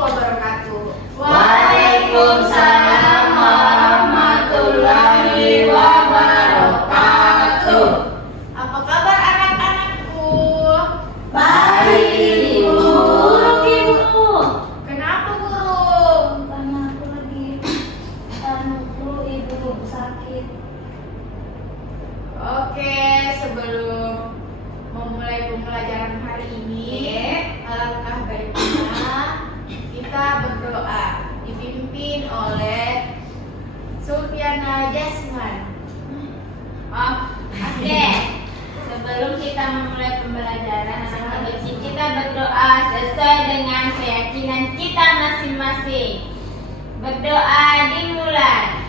wabarakatuh. Waalaikumsalam warahmatullahi wabarakatuh. Apa kabar anak-anakku? Baik, Ibu. Buruk, Ibu. Kenapa burung? Karena aku lagi flu, Ibu, sakit. Oke, sebelum memulai pembelajaran hari ini, alangkah baiknya kita berdoa dipimpin oleh Sulfiana Jasman. Oke. Sebelum kita memulai pembelajaran, kita berdoa sesuai dengan keyakinan kita masing-masing. Berdoa dimulai.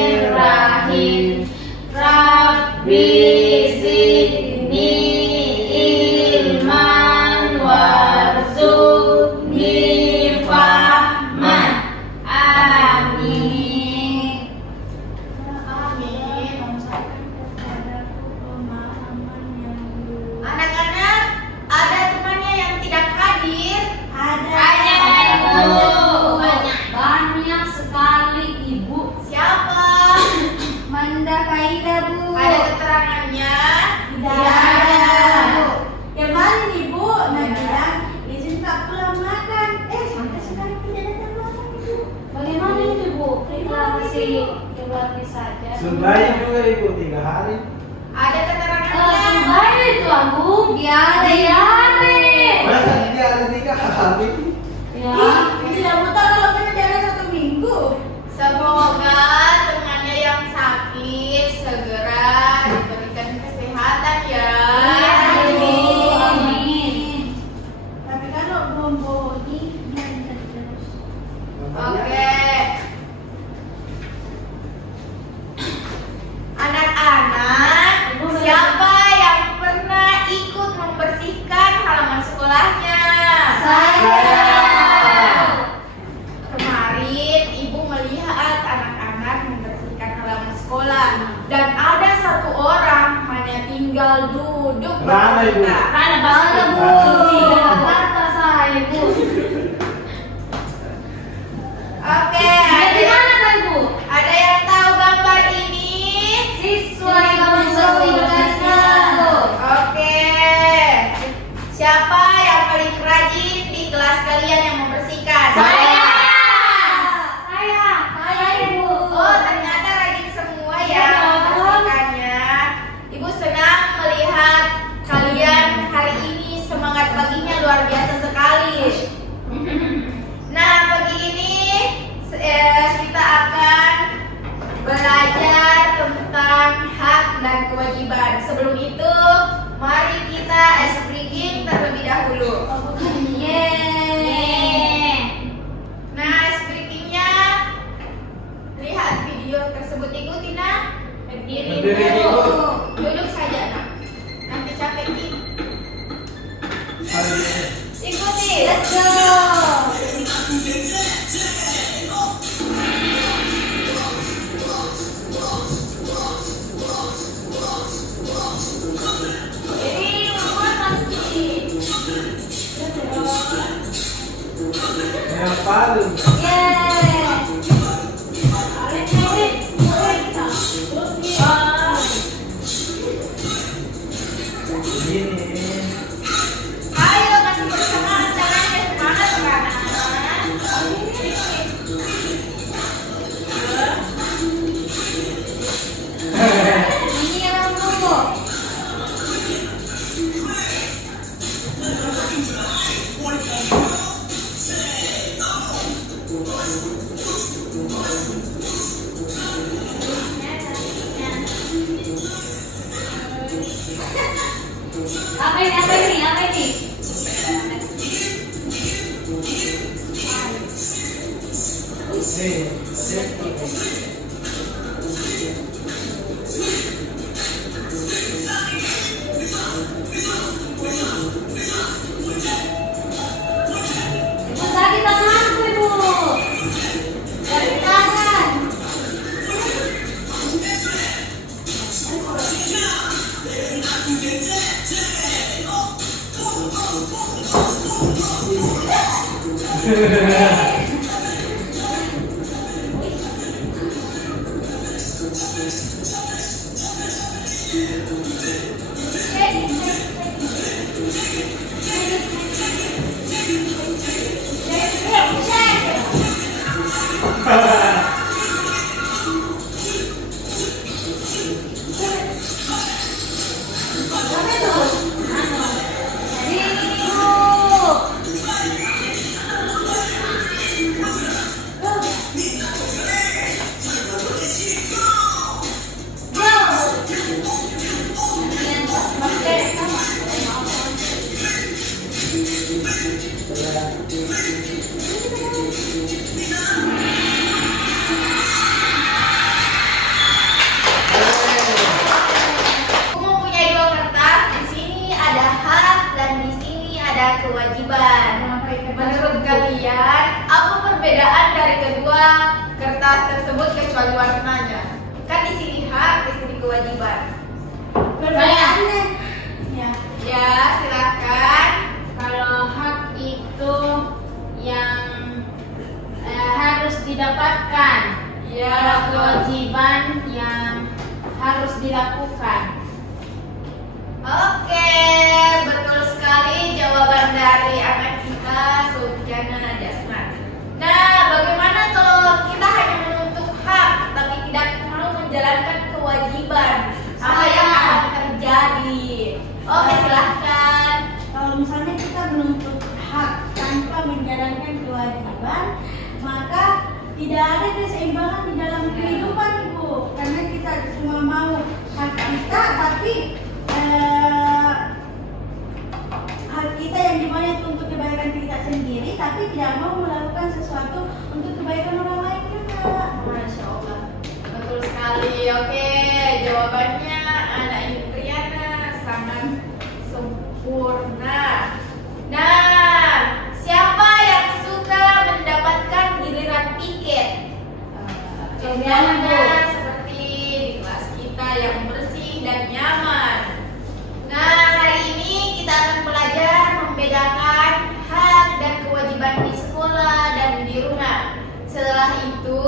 Bismillahirrahmanirrahim. Rabbi zidni ilman warzuqni fahman. Amin. Amin. Anak-anak, ada temannya yang tidak hadir? Ada, Ibu. Banyak sekali, Ibu. Siapa? Manda Kaida, Bu. Ada keterangannya? Tidak ada. Kemarin Ibu Nabila izin tak pulang makan. Sampai sekarang tidak datang makan Ibu. Bagaimana itu, Bu? Kita masih keluarga saja. Sembahyang juga Ibu 3 hari. Ada keterangannya? Sembahyang itu, Agung. Ya, Masa dia ada 3 hari? Ya. Tidak buta kalau kita jalan 1 minggu. Semoga temannya yang sakit segera diberikan kesehatan ya. Amin. Tapi kalau bombo ini biarkan terus. Oke. Anak-anak, siapa yang pernah ikut membersihkan halaman sekolahnya? Saya. Kemarin ibu melihat anak-anak membersihkan halaman sekolah dan ada 1 orang hanya tinggal duduk Mana, Ibu? bercerita. Karena bangga, Bu. Tidak kata saya, Bu. Oke, Di mana, Kak, Ibu? ada yang tahu gambar ini? Siswa yang membersihkan. Oke. Siapa yang paling rajin di kelas kalian yang membersihkan? Saya, Ibu. Oh, ternyata rajin semua ya Ya. membersihkannya. Ibu senang melihat kalian hari ini semangat paginya luar biasa sekali. Nah, pagi ini kita akan belajar tentang hak dan kewajiban. Sebelum itu, mari kita speaking terlebih dahulu. Yeay. Nah, speakingnya lihat video tersebut, ikuti nak. Berdiri, Berdiri, Bu. Ibu. Duduk saja nak. Nanti capek Ki. Hari ini. Ikuti. Let's go. Jadi, mama nanti. Yang paling. Ini. Ayo kasih bersemangat, tangannya semangat kanan. Apa ini? Sakit tanganku, Ibu. Sakit tangan. Aku mempunyai dua kertas. Di sini ada hak dan di sini ada kewajiban. Menurut kalian, apa perbedaan dari kedua kertas tersebut kecuali warnanya? Kan di sini hak, di sini kewajiban. Perbedaannya. Ya. Ya, silakan. Kalau hak itu yang harus didapatkan, Ya, kalau kewajiban yang harus dilakukan. Oke, betul sekali jawaban dari anak kita Sulfiana Dasman. Nah, bagaimana kalau kita hanya menuntut hak tapi tidak mau menjalankan kewajiban? Apa yang akan terjadi? Oke, silahkan. Kalau misalnya kita menuntut hak tanpa menjalankan kewajiban, maka tidak ada keseimbangan di dalam kehidupan, Ibu. Karena kita cuma mau hak kita, tapi hak kita yang dimana itu untuk kebaikan kita sendiri, tapi tidak mau melakukan sesuatu untuk kebaikan orang lain juga. Masya Allah, betul sekali. Oke, jawabannya anak Indriana sangat sempurna. Nah, siapa yang suka mendapatkan giliran piket? Contohnya seperti di kelas kita yang bersih dan nyaman. Nah, hari ini kita akan belajar membedakan hak dan kewajiban di sekolah dan di rumah. Setelah itu,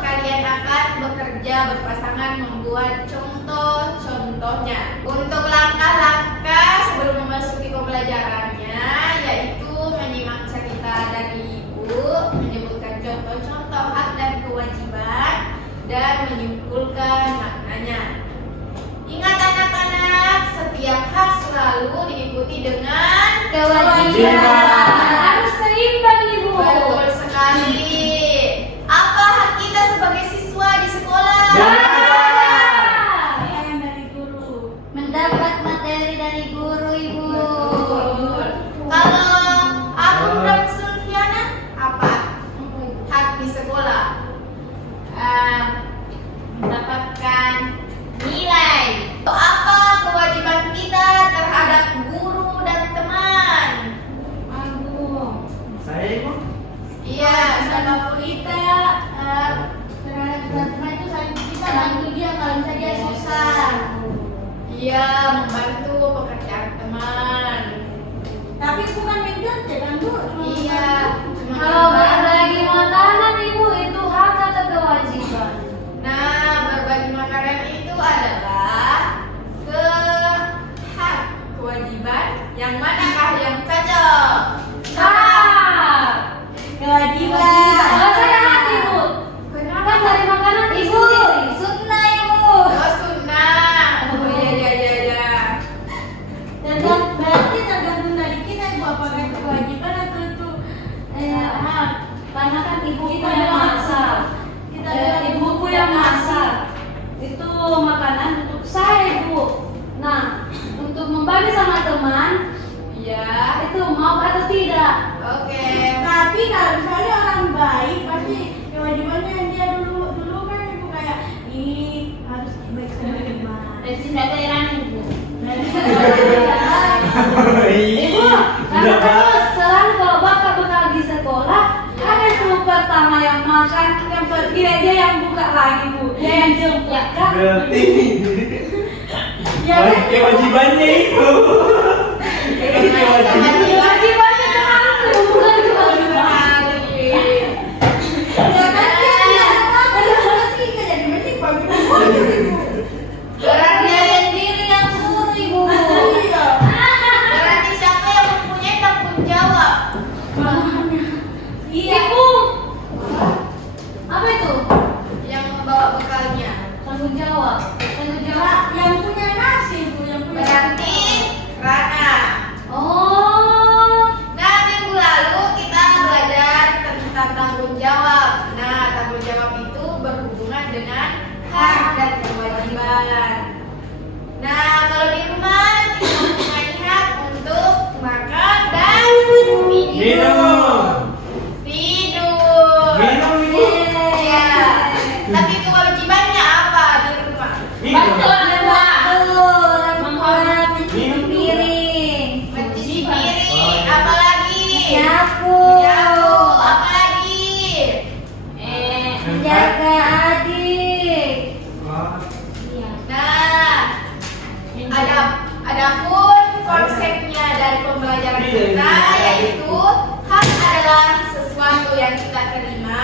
kalian akan bekerja berpasangan membuat contoh-contohnya. Untuk langkah-langkah sebelum memasuki pembelajarannya, yaitu menyimak cerita dari Ibu, menyebutkan contoh-contoh hak dan kewajiban, dan menyimpulkan maknanya. Ingat anak-anak, setiap hak selalu diikuti dengan Kewajiban harus seimbang, Ibu. Betul sekali. Apa hak kita sebagai siswa di sekolah? Yang dari guru. Mendapat materi dari guru, Ibu. Betul. Kalau aku dan Sulfiana, apa hak di sekolah? Mendapatkan nilai. Apa kewajiban kita terhadap guru dan teman? Aduh. Saya Ibu. Iya, sama Kita terhadap teman-teman itu kita bantu dia kalau misalnya dia susah. Iya, membantu pekerjaan teman. Tapi bukan mencontek kan, Bu? Iya, cuma Kalau membantu. berbagi makanan, Ibu, itu hak atau kewajiban? Nah, berbagi makanan itu adalah hak, kewajiban. Yang manakah yang cocok? Hak. Kewajiban. Kalau saya hak, Ibu. Kenapa? Kan dari makanan Ibu. Sunnah, Ibu. Oh, sunnah. Oh, iya. Berarti tergantung dari kita, Ibu, apakah itu kewajiban atau itu Hak. Karena kan ibu Kita yang yang masak. kita yang Ibuku yang masak. Itu makanan untuk saya, Ibu. Nah, untuk membagi sama teman, Iya. itu mau atau tidak? Oke. Tapi kalau misalnya orang baik, pasti kewajibannya yang dia dulu kan, Ibu, kayak ini harus baik sama teman. Dari sini ada Iran, Ibu. Ibu, karena kan selalu kalau bapak bekal di sekolah, ada tuh pertama yang makan, yang pergi dia yang buka lagi, Bu. Dia yang jemput, kan? Berarti Ya kan? kewajibannya itu. Kewajiban. Kewajibannya kan aku, bukan kewajiban. Tanggung jawab. Yang punya nasi Bu, yang punya. Berarti Rana. Oh. Nah, minggu lalu kita belajar tentang tanggung jawab. Nah, tanggung jawab itu berhubungan dengan hak dan kewajiban. Nah, kalau di rumah kita mempunyai hak untuk makan dan Minum. tidur. Minum Ibu. Iya. Tapi kewajibannya apa di rumah? Bantu orang tua. Minum Piring. Mencuci piring, apalagi? Nyapu. Menyapu, apalagi? Menjaga adik. Wah. Iya. Nah, adapun konsepnya dari pembelajaran kita yaitu hak adalah sesuatu yang kita terima,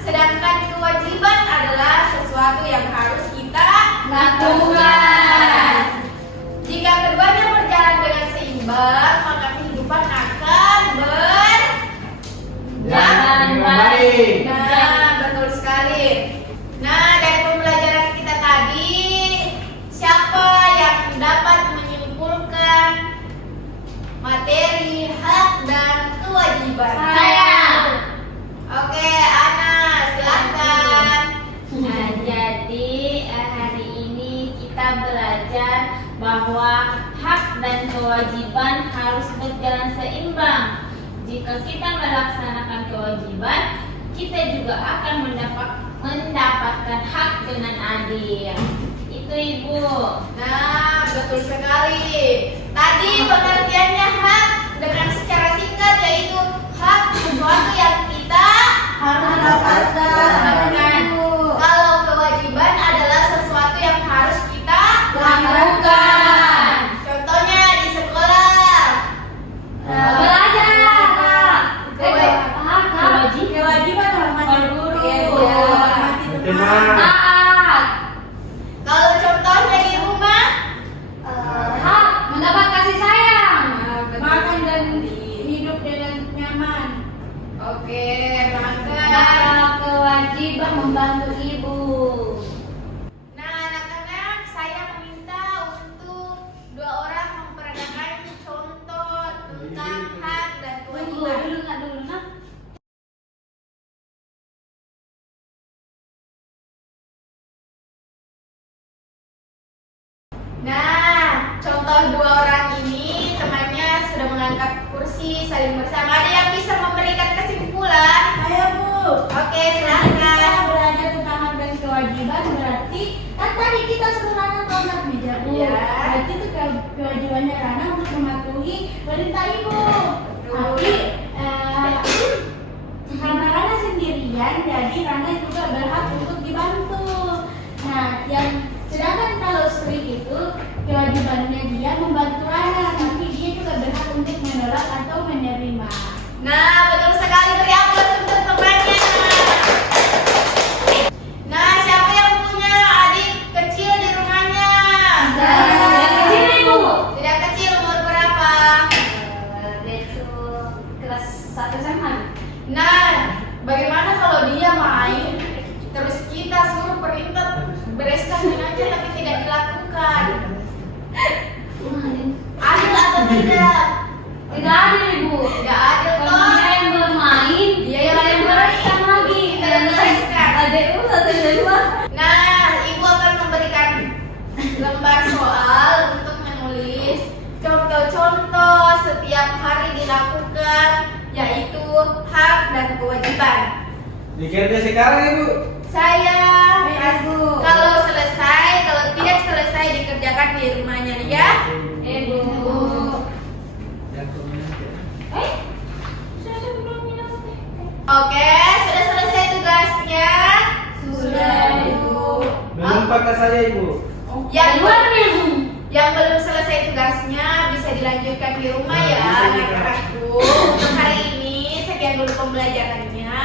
sedangkan kewajiban adalah sesuatu yang harus kita lakukan. Jika keduanya berjalan dengan seimbang, maka kehidupan akan Jalan baik. Nah, betul sekali. Nah, dari pembelajaran kita tadi, siapa yang dapat menyimpulkan materi hak dan kewajiban? Saya. Oke, Ana, silakan. Nah, jadi hari ini kita belajar bahwa hak dan kewajiban harus berjalan seimbang. Jika kita melaksanakan kewajiban, kita juga akan mendapatkan hak dengan adil. Itu Ibu. Nah, betul sekali. Tadi pengertiannya hak dengan secara singkat yaitu hak sesuatu yang kita Harus dapatkan. Kalau kewajiban adalah sesuatu yang harus kita lakukan. Contohnya di sekolah. Belajar. Kewajiban hormati guru. Hormati teman. Taat. Kalau contohnya di rumah, Hak mendapat kasih sayang. Makan dan hidup dengan nyaman. oke, makan. Kalau kewajiban membantu ibu. Nah, anak-anak, saya meminta untuk dua orang memperagakan contoh tentang hak dan kewajiban. Dulu nak. Nah, contoh dua orang ini temannya sudah mengangkat kursi saling bersama. Ada yang bisa memberikan kesimpulan? Saya Bu. Oke, Kita silakan. belajar tentang hak dan kewajiban berarti kan tadi kita suruh Rana kontak meja Bu. Iya. Berarti itu kewajibannya Rana untuk mematuhi perintah Ibu. Tapi karena Rana sendirian, jadi Rana juga berhak untuk dibantu. Nah, yang sedangkan kalau Sri itu kewajibannya dia membantu Rana, tapi dia juga berhak untuk menolak atau menerima. Nah, betul sekali. Beri aplaus untuk temannya. Nah, siapa yang punya adik kecil di rumahnya? Kecil ibu. Tidak kecil, umur berapa? Dia itu kelas 1 SMA. Nah, bagaimana kalau dia main terus kita suruh perintah bereskan aja tapi tidak dilakukan? Adil atau tidak? Tidak adil ibu. Tidak adil Kalau toh. dia yang bermain, Dia yang kita bereskan lagi. Kita yang bereskan. Adekku satu dua. Nah, ibu akan memberikan lembar soal untuk menulis contoh-contoh setiap hari dilakukan, yaitu hak dan kewajiban. Dikerja sekarang Ibu. Saya Bu. kalau selesai, kalau tidak selesai dikerjakan di rumahnya ya. Ibu. Oke, sudah selesai tugasnya. Sudah, Ibu. Belum pakai saya Ibu. Yang Keluar ibu. Yang belum selesai tugasnya bisa dilanjutkan di rumah ya anak-anakku. Untuk hari ini sekian dulu pembelajarannya.